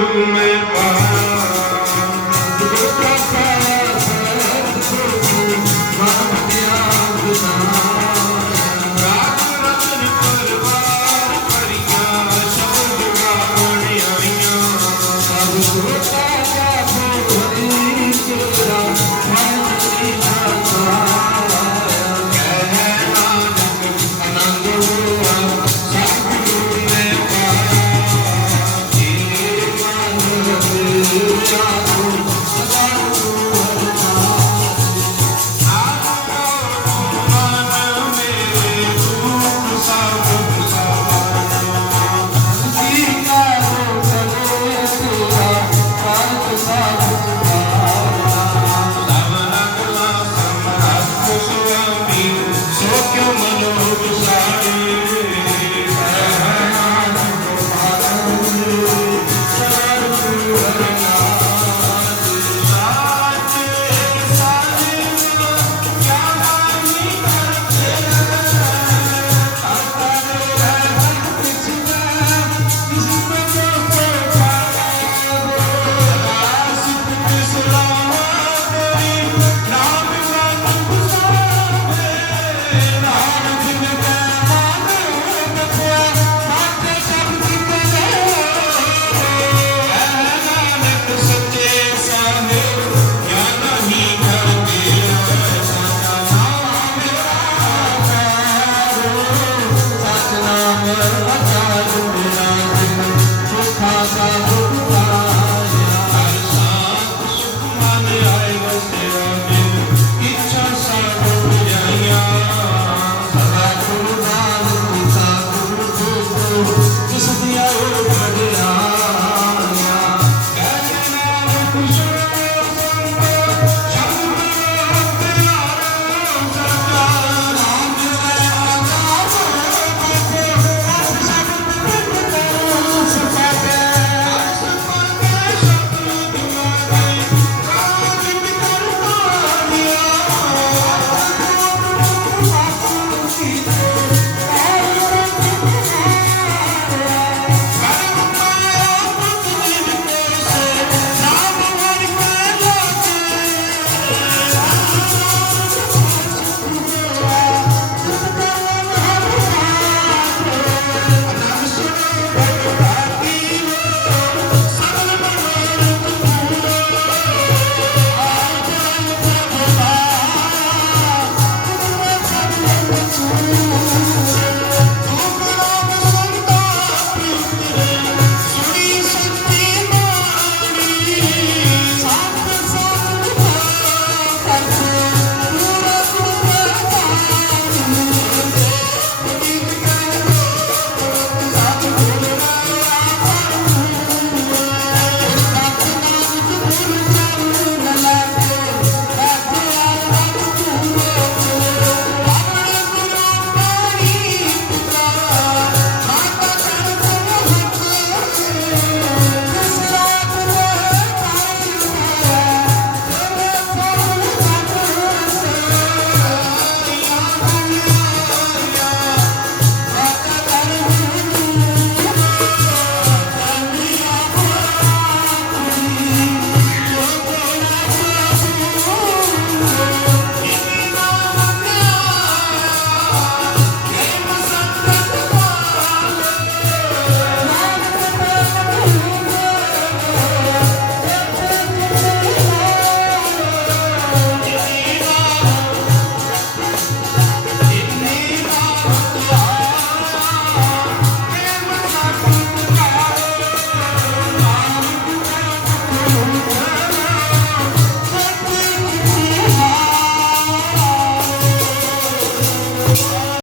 में पा